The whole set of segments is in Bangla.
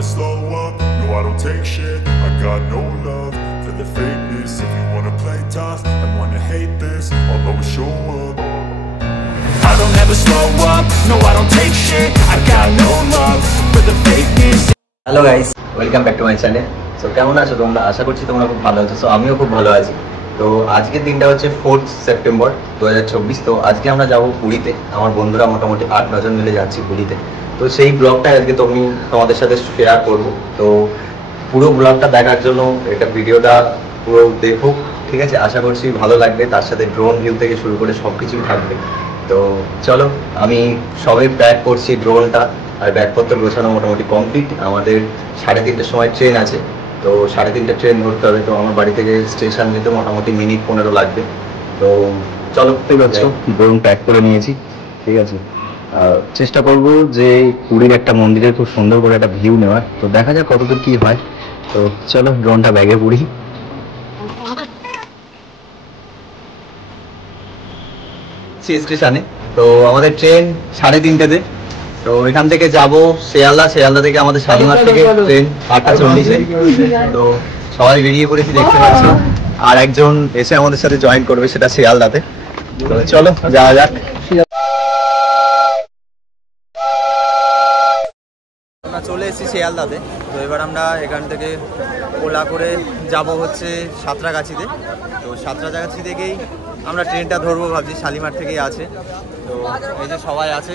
never slow up, no I don't take shit. I got no love for the fakeness. If you wanna play tough and wanna hate this, I'll always show up. I don't ever slow up, no I don't take shit. I got no love for the fakeness. Hello guys, welcome back to my channel. So কেমন আছো তোমরা? আশা করছি তোমরা খুব ভালো আছো। সো আমিও খুব ভালো আছি। তো আজকের দিনটা হচ্ছে 4 সেপ্টেম্বর 2024। তো আজকে আমরা যাব পুরীতে। আমার বন্ধুরা মোটামুটি 8-9 জন মিলে যাচ্ছি পুরীতে। তো সেই ব্লগটা আজকে তোমাদের সাথে শেয়ার করব। তো পুরো ব্লগটা দেখার জন্য এটা ভিডিওটা পুরো দেখো, ঠিক আছে? আশা করছি ভালো লাগবে। তার সাথে ড্রোন ভিউ থেকে শুরু করে সব কিছুই থাকবে। তো চলো, আমি সবে প্যাক করছি ড্রোনটা, আর ব্যাগপত্র গোছানো মোটামুটি কমপ্লিট। আমাদের 3:30টার সময় ট্রেন আছে, তো 3:30টার ট্রেন ধরতে হবে। তো আমার বাড়ি থেকে স্টেশন যেতে মোটামুটি মিনিট 15 লাগবে। তো চলো, ঠিক আছে, ড্রোন প্যাক করে নিয়েছি, ঠিক আছে। চেষ্টা করব যে পুরীর একটা মন্দিরের খুব সুন্দর করে একটা ভিউ নেওয়ার। তো দেখা যাক কতদূর কি হয়। তো চলো, ড্রোনটা ব্যাগে পুরি। স্টেশনে তো আমাদের ট্রেন 3:30টাতে। তো এখান থেকে যাব শিয়ালদা, শিয়ালদা থেকে আমাদের শালিমার থেকে ট্রেন 8:40-এ। তো সবাই বেরিয়ে পড়েছি, দেখতে পাচ্ছি। আর একজন এসে আমাদের সাথে জয়েন করবে, সেটা শিয়ালদাতে। তো চলো যাওয়া যাক। আমরা চলে এসেছি শিয়ালদাতে। তো এবার আমরা এখান থেকে ওলা করে যাব হচ্ছে সাঁতরাগাছিতে। তো সাঁতরাগাছি থেকেই আমরা ট্রেনটা ধরবো ভাবছি, শালিমার থেকেই আছে। তো এই যে সবাই আছে,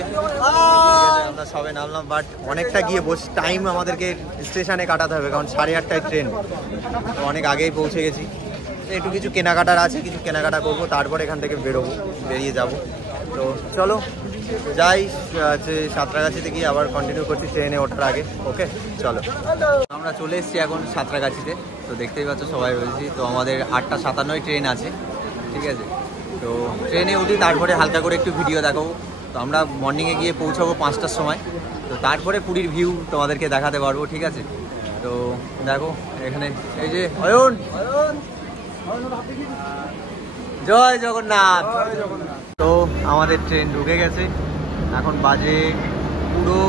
আমরা সবাই নামলাম। বাট অনেকটা গিয়ে টাইম আমাদেরকে স্টেশনে কাটাতে হবে, কারণ 8:30টায় ট্রেন। তো অনেক আগেই পৌঁছে গেছি। একটু কিছু কেনাকাটার আছে, কিছু কেনাকাটা করবো, তারপর এখান থেকে বেরিয়ে যাব। তো চলো যাই, সাঁতরাগাছিতে গিয়ে আবার কন্টিনিউ করছি ট্রেনে ওঠার আগে। ওকে, চলো। আমরা চলে এসেছি এখন সাঁতরাগাছিতে। তো দেখতেই পাচ্ছ সবাই বলছি। তো আমাদের 8:57 ট্রেন আছে, ঠিক আছে। তো ট্রেনে উঠি, তারপরে হালকা করে একটু ভিডিও দেখাবো। তো আমরা মর্নিংয়ে গিয়ে পৌঁছাবো 5টার সময়। তো তারপরে পুরীর ভিউ তোমাদেরকে দেখাতে পারবো, ঠিক আছে। তো দেখো এখানে এই যে অয়ন, জয় জগন্নাথ। তো আমাদের ট্রেন ঢুকে গেছে। এখন বাজে পুরো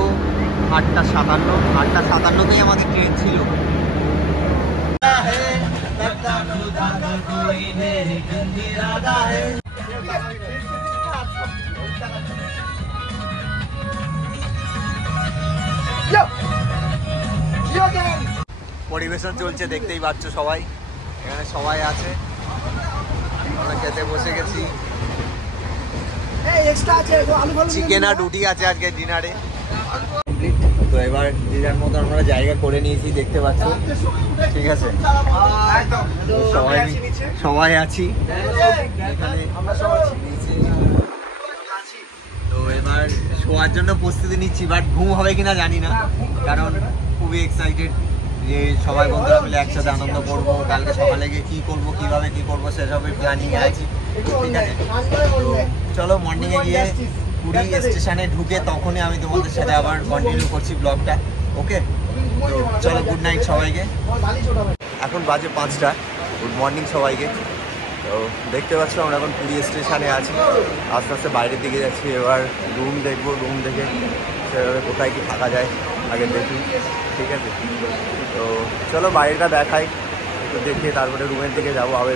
8:57। 8:57তেই আমাদের ট্রেন ছিল। পরিবেশন চলছে, দেখতেই পাচ্ছ সবাই। এখানে সবাই আছে, আমরা খেতে বসে গেছি। চিকেন আর রুটি আছে আজকে ডিনারে। তো এবার যে যার মতো আমরা জায়গা করে নিয়েছি, দেখতে পাচ্ছ, ঠিক আছে। সবাই আছি এখানে। তো এবার শোয়ার জন্য প্রস্তুতি নিচ্ছি, বাট ঘুম হবে কিনা জানি না, কারণ খুবই এক্সাইটেড যে সবাই বন্ধুরা মিলে একসাথে আনন্দ করবো। কালকে সকালে গিয়ে কী করবো, কীভাবে কী করবো, সেসবের প্ল্যানিং আছি, ঠিক আছে। তো চলো, মর্নিংয়ে গিয়ে পুরী স্টেশনে ঢুকে তখনই আমি তোমাদের সাথে আবার কন্টিনিউ করছি ব্লগটা। ওকে, তো চলো, গুড নাইট সবাইকে। এখন বাজে 5টা। গুড মর্নিং সবাইকে। তো দেখতে পাচ্ছ আমরা এখন পুরী স্টেশনে আছি, আস্তে আস্তে বাইরের দিকে যাচ্ছি। এবার রুম দেখবো, রুম দেখে সেভাবে কোথায় কি থাকা যায় আগে দেখি, ঠিক আছে। তো চলো বাইরেটা দেখাই, একটু দেখে তারপরে রুমের দিকে যাবো। আবার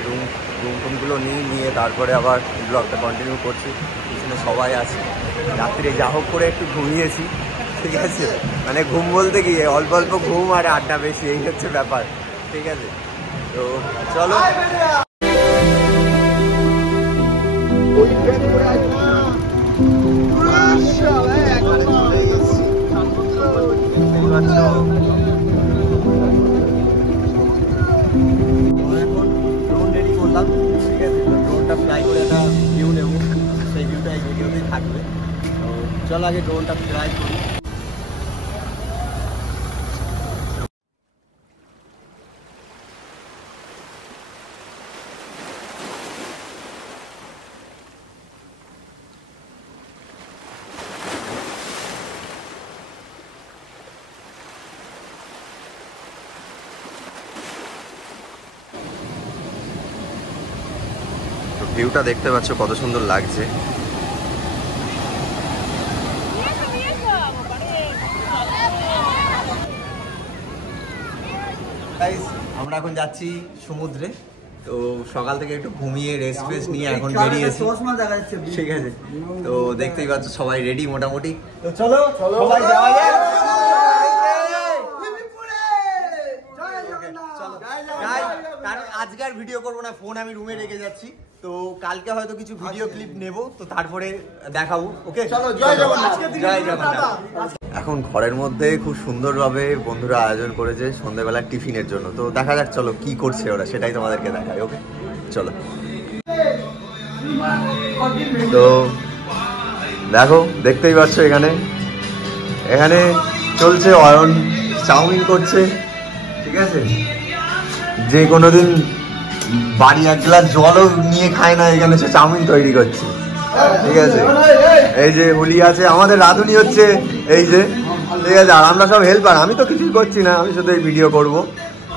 রুমগুলো নিয়ে তারপরে আবার ব্লগটা কন্টিনিউ করছি। পিছনে সবাই আছে। রাত্রে যা হোক করে একটু ঘুমিয়েছি, ঠিক আছে। মানে ঘুম বলতে গিয়ে অল্প অল্প ঘুম আর আড্ডা বেশি, এই হচ্ছে ব্যাপার, ঠিক আছে। তো চলো। ঠিক আছে, তো ড্রোনটা ফ্লাই করে একটা ভিউ নেব, সেই ভিউটা এই ভিডিওতেই থাকবে। তো চল আগে ড্রোনটা ফ্লাই করি। ভিউটা দেখতে পাচ্ছ কত সুন্দর লাগছে। গাইস আমরা এখন যাচ্ছি সমুদ্রে। তো সকাল থেকে একটু ঘুমিয়ে রেস্ট ফেস্ট নিয়ে এখন বেরিয়েছি, ঠিক আছে। তো দেখতেই পাচ্ছ সবাই রেডি মোটামুটি, তো চলো সবাই যাওয়া যাক। কারণ আজকে আর ভিডিও করবো না, ফোন আমি রুমে রেখে যাচ্ছি। তো কালকে হয়তো কিছু ভিডিও ক্লিপ নেব, তো তারপরে দেখাবো। ওকে, জয় জগন্নাথ। জয় জগন্নাথ। এখন ঘরের মধ্যে খুব সুন্দরভাবে বন্ধুরা আয়োজন করেছে সন্ধ্যাবেলা টিফিনের জন্য। তো দেখা যাক চলো কি করছে ওরা, সেটাই তোমাদেরকে দেখাই। ওকে চলো। তো দেখো, দেখতেই পাচ্ছ এখানে এখানে চলছে অয়ন চাউমিন করছে, ঠিক আছে। যে কোনোদিন বাড়ি এক গ্লাস জলও নিয়ে খায় না, এখানে সে চাউমিন তৈরি করছে, ঠিক আছে। এই যে হুলি আছে, আমাদের রাধুনি হচ্ছে এই যে, ঠিক আছে। আর আমরা সব হেল্পার, আমি তো কিছুই করছি না, আমি শুধু এই ভিডিও করব,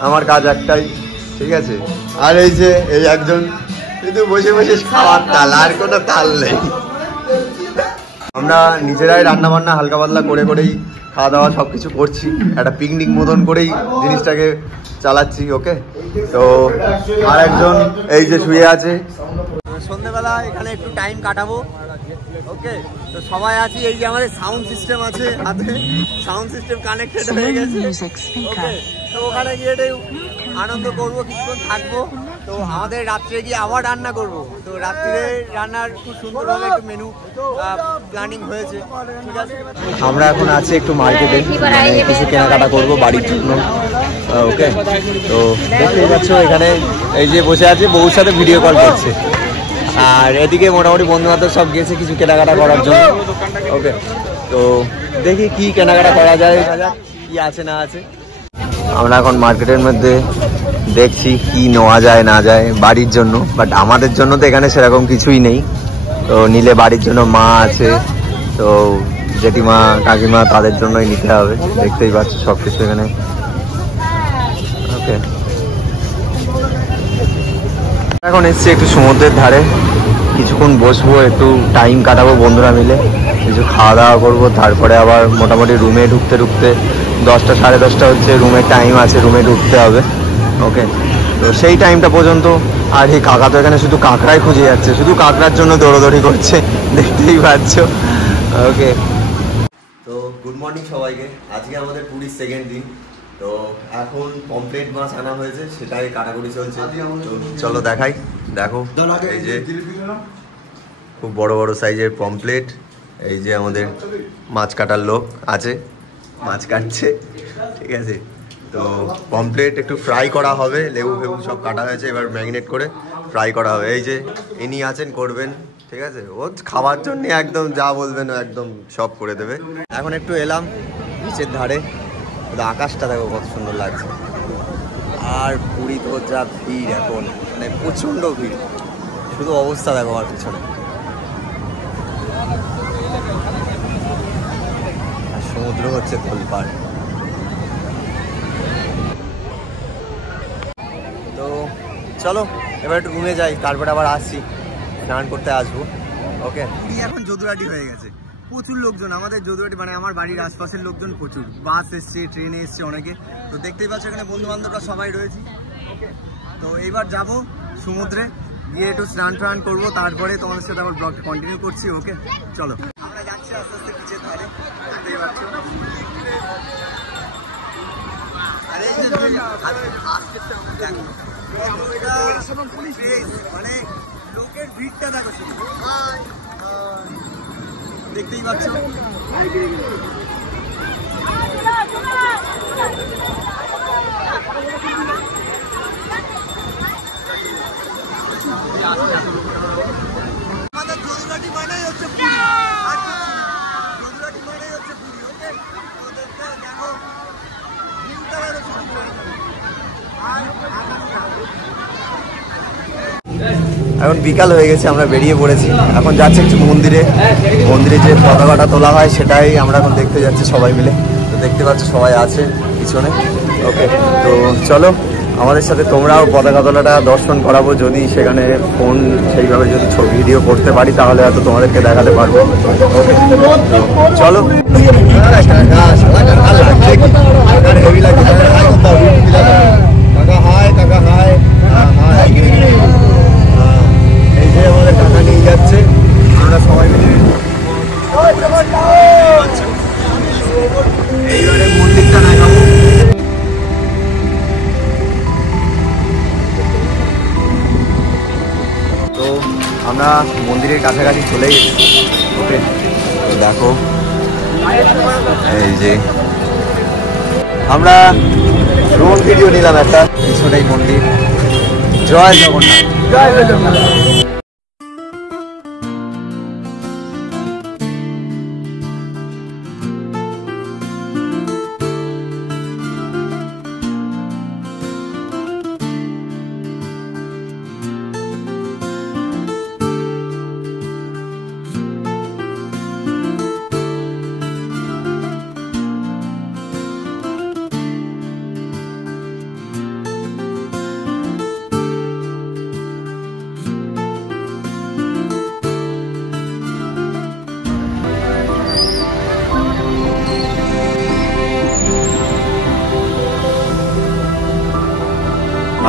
আমার কাজ একটাই, ঠিক আছে। আর এই যে এই একজন শুধু বসে বসে খাওয়ার তাল, আর কোনো তাল নেই। আমরা নিজেরাই রান্না বান্না হালকা পাতলা করে করেই খাওয়া দাওয়া সব কিছু করছি, একটা পিকনিক মতন করেই জিনিসটাকে চালাচ্ছি। ওকে, তো আর একজন এই যে শুয়ে আছে। সন্ধ্যেবেলা এখানে একটু টাইম কাটাবো। ওকে, তো সবাই আছি। এই যে আমাদের সাউন্ড সিস্টেম আছে হাতে, সাউন্ড সিস্টেম কানেক্টেড হয়ে গেছে। ওকে, তো ওখানে গিয়ে আনন্দ করবো, কিছুক্ষণ থাকবো। তো আমাদের রাত্রে গিয়ে আবার রান্না করব। তো রাত্রে রান্নার খুব সুন্দরভাবে একটু মেনু প্ল্যানিং হয়েছে, ঠিক আছে। আমরা এখন আছি একটু মার্কেটে, কিছু কেনাকাটা করব বাড়ির জন্য। ওকে, তো দেখতেই পাচ্ছ এখানে এই যে বসে আছে, বউর সাথে ভিডিও কল করছে। আর এদিকে মোটামুটি বন্ধু বান্ধব সব গেছে কিছু কেনাকাটা করার জন্য। ওকে, তো দেখি কি কেনাকাটা করা যায়, কি আছে না আছে। আমরা এখন মার্কেটের মধ্যে দেখছি কি নেওয়া যায় না যায় বাড়ির জন্য, বাট আমাদের জন্য তো এখানে সেরকম কিছুই নেই। তো নিলে বাড়ির জন্য মা আছে, তো জেঠিমা কাকিমা তাদের জন্যই নিতে হবে। দেখতেই পাচ্ছ সব কিছু এখানে। ওকে, এখন এসছি একটু সমুদ্রের ধারে, কিছুক্ষণ বসবো, একটু টাইম কাটাবো বন্ধুরা মিলে, কিছু খাওয়া দাওয়া করবো, তারপরে আবার মোটামুটি রুমে ঢুকতে ঢুকতে 10টা সাড়ে 10টা হচ্ছে, রুমের টাইম আছে, রুমে ঢুকতে হবে। ওকে, তো সেই টাইমটা পর্যন্ত। আর এই কাকা তো এখানে শুধু কাঁকড়াই খুঁজে যাচ্ছে, শুধু কাঁকড়ার জন্য দৌড়দৌড়ি করছে, দেখতেই পাচ্ছ। ওকে, তো গুড মর্নিং সবাইকে। আজকে আমাদের পুরীর সেকেন্ড দিন। তো এখন পমফ্রেট মাছ আনা হয়েছে, সেটাই কাটাকুটি চলছে। চলো দেখাই। দেখো এই যে খুব বড় বড় সাইজের পমফ্রেট। এই যে আমাদের মাছ কাটার লোক আছে, মাছ কাটছে, ঠিক আছে। তো পমফ্রেট একটু ফ্রাই করা হবে, লেবু ফেবু সব কাটা হয়েছে, এবার ম্যারিনেট করে ফ্রাই করা হবে। এই যে ইনি আছেন, করবেন, ঠিক আছে। ও খাওয়ার জন্য একদম যা বলবেন ও একদম সব করে দেবে। এখন একটু এলাম নিচের ধারে, আকাশটা দেখো কত সুন্দর লাগছে। আর পুরী তো যা ভিড় এখন, মানে প্রচণ্ড ভিড়, শুধু অবস্থা দেখো আমার পিছনে। আর সমুদ্র হচ্ছে তোলপাড়। তো চলো এবার একটু রুমে যাই, তারপরে আবার আসছি, স্নান করতে আসবো। ওকে, এখন যদুরাটি হয়ে গেছে, প্রচুর লোকজন আমাদের যদুরাটি, মানে আমার বাড়ির আশপাশের লোকজন প্রচুর, বাস এসছে, ট্রেনে এসছে অনেকে। তো দেখতেই পাচ্ছ এখানে বন্ধু বান্ধবরা সবাই রয়েছে। ওকে, তো এইবার যাব সমুদ্রে গিয়ে একটু স্নান টান করবো, তারপরে তোমাদের সাথে আবার ব্লগটা কন্টিনিউ করছি। ওকে চলো, আমরা যাচ্ছি আস্তে আস্তে বিচের ধারে, দেখতেই পাচ্ছ। আরে এই যে মানে লোকের ভিড়টা দেখো শুধু, দেখতেই পাচ্ছ। আমাদের যদুরাটি মানেই হচ্ছে পুরী, আর যদুরাটি মানেই হচ্ছে পুরী। ওকে, দেখো ভিড়টা দেখো শুধু। এখন বিকাল হয়ে গেছে, আমরা বেরিয়ে পড়েছি, এখন যাচ্ছি একটু মন্দিরে। মন্দিরে যে পতাকাটা তোলা হয় সেটাই আমরা এখন দেখতে যাচ্ছি সবাই মিলে। তো দেখতে পাচ্ছ সবাই আছে পিছনে। ওকে, তো চলো আমাদের সাথে তোমরাও পতাকা তোলাটা দর্শন করাবো, যদি সেখানে ফোন সেইভাবে যদি ছবি ভিডিও করতে পারি তাহলে হয়তো তোমাদেরকে দেখাতে পারবো। ওকে, চলো। হেভি লাগছে। আমরা মন্দিরের কাছাকাছি চলে গেছি। ওকে, দেখো এই যে আমরা ড্রোন ভিডিও নিলাম একটা, পিছনেই মন্দির। জয় জগন্নাথ, জয় জগন্নাথ।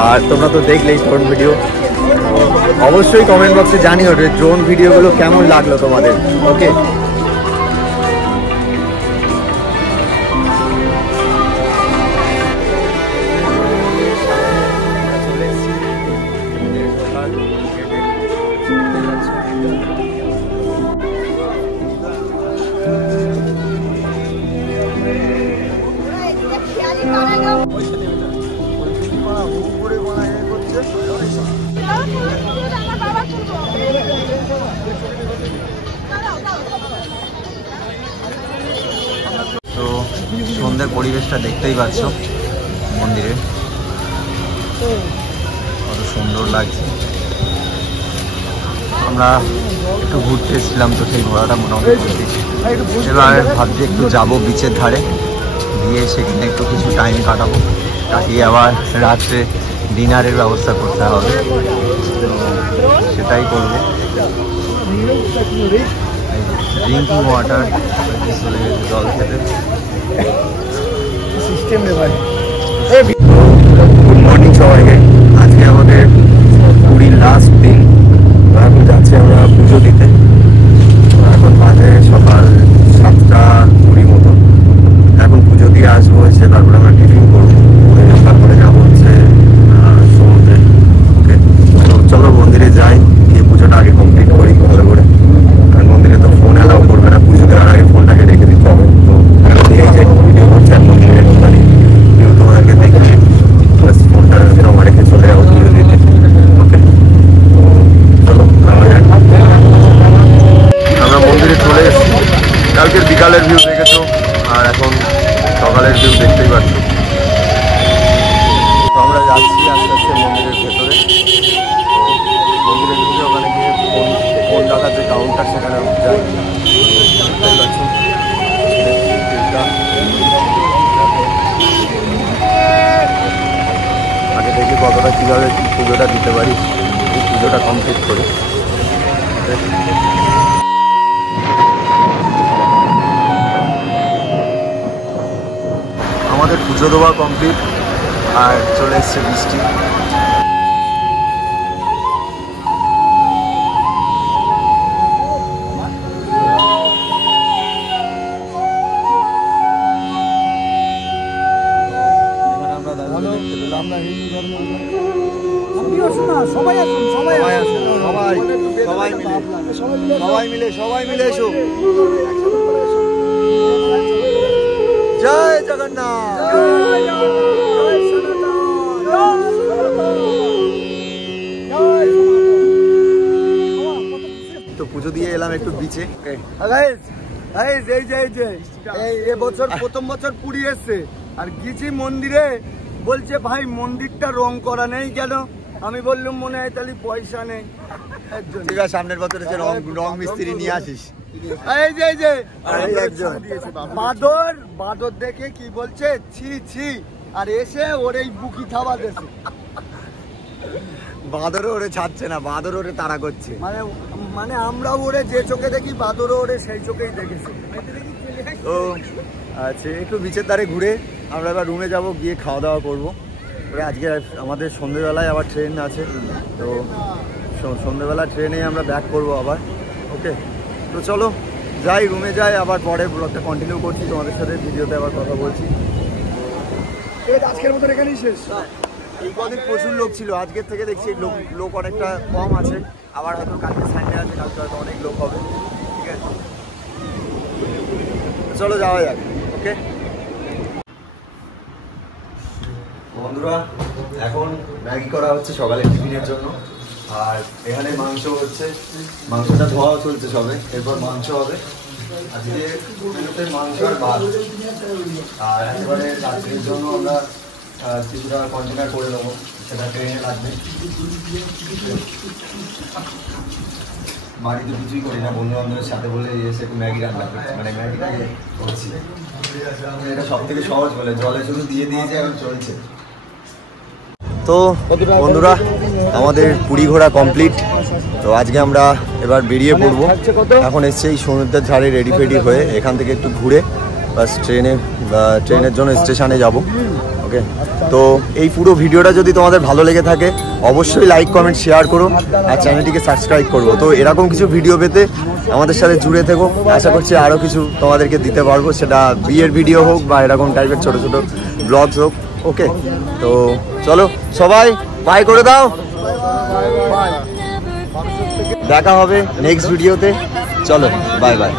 আর তোমরা তো দেখলেই ড্রোন ভিডিও, অবশ্যই কমেন্ট বক্সে জানিও ড্রোন ভিডিওগুলো কেমন লাগলো তোমাদের। ওকে, তো সন্ধ্যার পরিবেশটা দেখতেই পাচ্ছ, মন্দিরে কত সুন্দর লাগছে। আমরা একটু ঘুরতে এসেছিলাম, তো সেই ঘোরাটা মোটামুটি ঘুরতেছি। এবার ভাবছি একটু যাবো বিচের ধারে, গিয়ে সেখানে একটু কিছু টাইম কাটাবো, কাটিয়ে আবার রাত্রে ডিনারের ব্যবস্থা করতে হবে, সেটাই করবো। ড্রিঙ্কিং ওয়াটার জল খেতে সিস্টেম। গুড মর্নিং সবাইকে। আজকে আমাদের পুরীর লাস্ট দিন। এখন যাচ্ছি আমরা পুজো দিতে। এখন বাজে সকাল 7:20 মতো। এখন পুজো দিয়ে আসবো, এসে তারপরে আমরা টিফিন করবো, তারপরে যাবো হচ্ছে সমুদ্রে। ওকে, তো চলো মন্দিরে যাই, গিয়ে পুজোটা আগে কমপ্লিট করি ভালো করে। কারণ মন্দিরে তো ফোন অ্যালাউ করবে না, পুজো দেওয়ার আগে ফোনটাকে রেখে দিতে হবে। তো এই যে ভিডিও করছে মন্দিরে ওখানে ভিউ তোমাদেরকে দেখে প্লাস ফোনটা জমা রেখে চলে যাবো পুজো দিতে। ওকে, চলো আমরা মন্দিরে চলে এসেছি। কালকের বিকালের ভিউ দেখেছো, আর এখন সকালের ভিউ দেখতেই পাচ্ছ। তো আমরা যাচ্ছি আস্তে আস্তে মন্দিরের ভেতরে। তো মন্দিরের ঢুকে ওখানে গিয়ে ফোন রাখার যে কাউন্টার, সেখানে যাই। দেখতেই পাচ্ছ আগে দেখি কতটা কীভাবে পুজোটা দিতে পারি, এই পুজোটা কমপ্লিট করি। আমাদের পুজো দেওয়া কমপ্লিট, আর চলে এসছে বৃষ্টি। সবাই মিলে এসো। জয় জগন্নাথ। তো পুজো দিয়ে এলাম একটু বিচে। এই বছর প্রথম বছর পুরী এসছে, আর গিয়েছি মন্দিরে, বলছে ভাই মন্দিরটা রং করা নেই কেন? আমি বললাম মনে হয় তাহলে পয়সা নেই। ঠিক আছে, সামনের বছরে যে রং মিস্ত্রি নিয়ে আসিস। এই যে বাদর দেখে কি বলছে, ছি ছি, আর এসে ওর এই বুকি থাবা দেশে। বাদরও ওরে ছাড়ছে না, বাদর ওরে তাড়া করছে। মানে আমরা ওরে যে চোখে দেখি, বাদরও ওরে সেই চোখেই দেখেছে। তো আচ্ছা, একটু বিচের ধারে ঘুরে আমরা এবার রুমে যাব, গিয়ে খাওয়া দাওয়া করবো। আজকে আমাদের সন্ধ্যেবেলায় আবার ট্রেন আছে, তো সন্ধ্যেবেলা ট্রেনে আমরা ব্যাক করবো আবার। ওকে, তো চলো যাই, রুমে যাই, আবার পরে ব্লগটা কন্টিনিউ করছি তোমাদের সাথে, ভিডিওতে আবার কথা বলছি। আজকের মতো এখানেই শেষ। এই কদিন প্রচুর লোক ছিল, আজকের থেকে দেখছি লোক অনেকটা কম আছে। আবার হয়তো কালকে সানডে আছে, কালকে হয়তো অনেক লোক হবে, ঠিক আছে? চলো যাওয়া যাক। ওকে বন্ধুরা, এখন ম্যাগি করা হচ্ছে সকালে টিফিনের জন্য। আর এখানে মাংস হচ্ছে, মাংসটা ধোয়াও চলছে সবে, এরপর মাংস হবে। আজকে মাংস আর ভাত। আর একেবারে রাত্রির জন্য আমরা কিছুটা কন্টেনার করে নেবো, সেটা ট্রেনে লাগবে। বাড়িতে কিছুই করি না, বন্ধু বান্ধবের সাথে বলে এসে একটু ম্যাগি রান্না করছি, মানে ম্যাগিটাকে করছি। এটা সব থেকে সহজ বলে, জলে শুধু দিয়ে দিয়েছে, এখন চলছে। তো বন্ধুরা, আমাদের পুরী ঘোরা কমপ্লিট। তো আজকে আমরা এবার বেরিয়ে পড়বো। এখন এসছে এই সমুদ্রের ধারে রেডি ফেডি হয়ে, এখান থেকে একটু ঘুরে বাস ট্রেনের জন্য স্টেশনে যাব। ওকে, তো এই পুরো ভিডিওটা যদি তোমাদের ভালো লেগে থাকে অবশ্যই লাইক কমেন্ট শেয়ার করো আর চ্যানেলটিকে সাবস্ক্রাইব করবো। তো এরকম কিছু ভিডিও পেতে আমাদের সাথে জুড়ে থেকো। আশা করছি আরও কিছু তোমাদেরকে দিতে পারবো, সেটা বিয়ের ভিডিও হোক বা এরকম টাইপের ছোটো ছোটো ব্লগস হোক। ওকে, তো চলো সবাই বাই করে দাও, দেখা হবে নেক্সট ভিডিওতে। চলো বাই বাই।